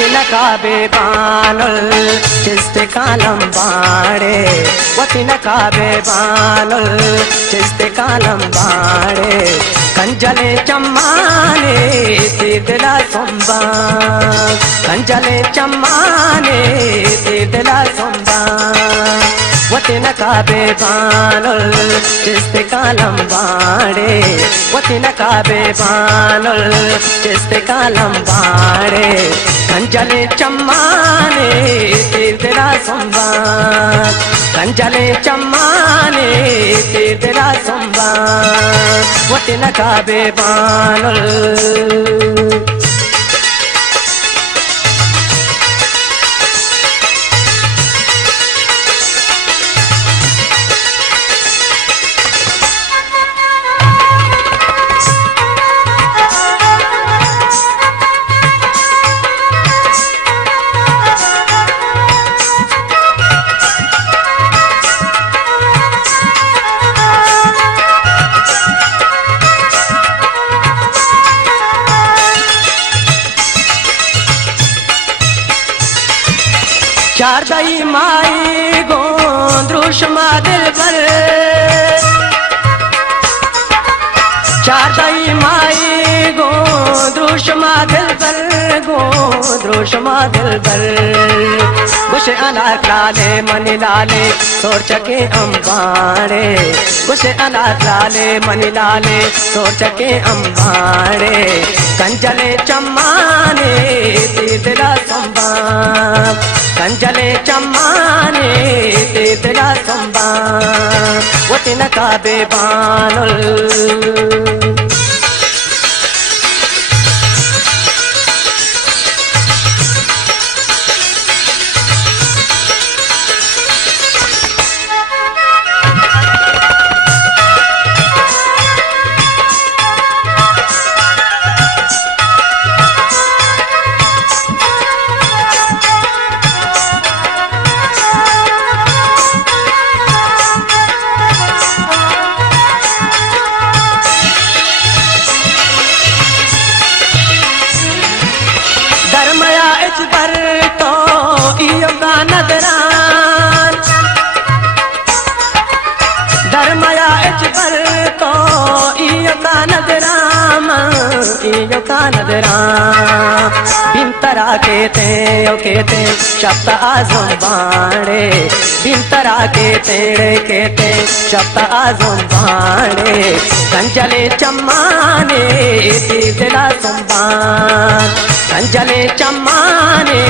వతిన కాబే బానుల్ చేస్తే కాలం బాడే వతిన కాబే బానుల్ చేస్తే కాలం బాడే కంజలే చమ్మానే తీర్దల సొంబా కంజలే చమ్మానే తీర్దల సొంబా వతిన కాబే బానుల్ చేస్తే కాలం బాడే వతిన కాబే బానుల్ చేస్తే కాలం బాడే కంజలే చమ్మానే తీర్దల సొంబా కంజలే చమ్మానే తీర్దల సొంబా వతిన కాబే బానుల్ शारदाई माई गोंद्रुशमा दिल पर शारदाई माई गोंद्रुशमा दिल पर गोंद्रुशमा दिल पर गुशे अनाथ लाले मनी लाले सोर चके अंबाड़े गुशे अनाथ लाले मनी लाले सोर चके अंबाड़े कंजले चम्माने तीर्दला संबा कंजले चम्माने तीर्दला संबा वतिन కాబే బానుల్ पर तो इयोगा नजरान धर्मया इच पर तो इयोगा नजराम इयोगा नजराम बिंतरा कहते शब्द आज़म बाणे बिंतरा कहते शब्द आज़म बाणे कंजले चम्माने तीर्दला संबान कंजले चम्माने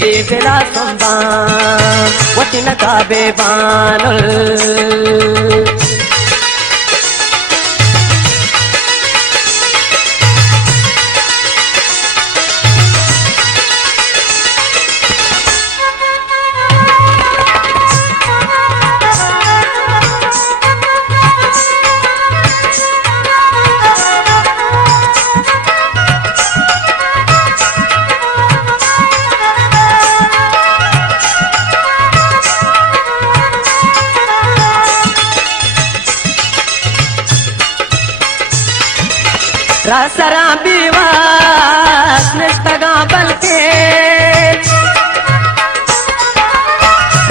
तीर्दला संबान वतिन కాబే బానుల్ रासरा बीवास निस्तगा बलके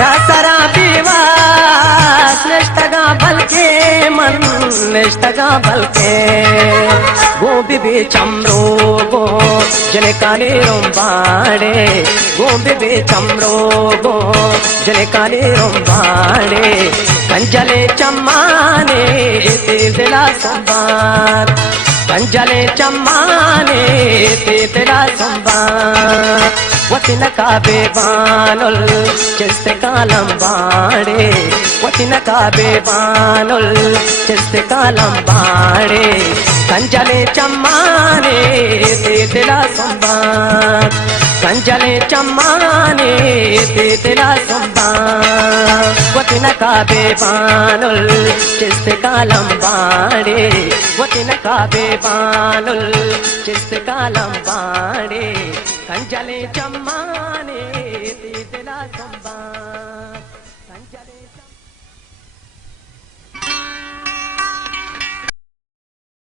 रासरा बीवास निस्तगा बलके मन निस्तगा बलके गो बिबी चमरो गो जने काले रोंबाड़े गो बिबी चमरो गो जने काले रोंबाड़े कंजले चम्माने तीर्दला संबान कंजले चम्माने तीर्दला संबान वतिन కాబే బానుల్ చేస్తే కాలం బాడే వతిన కాబే బానుల్ చేస్తే కాలం బాడే కంజలే చమ్మానే తీర్దలా సంబాన్ కంజలే చమ్మానే తీర్దలా సంబాన్ వతిన కాబే బానుల్ చేస్తే కాలం బాడే వతిన కాబే బానుల్ చేస్తే కాలం బాడే कंजले चम्माने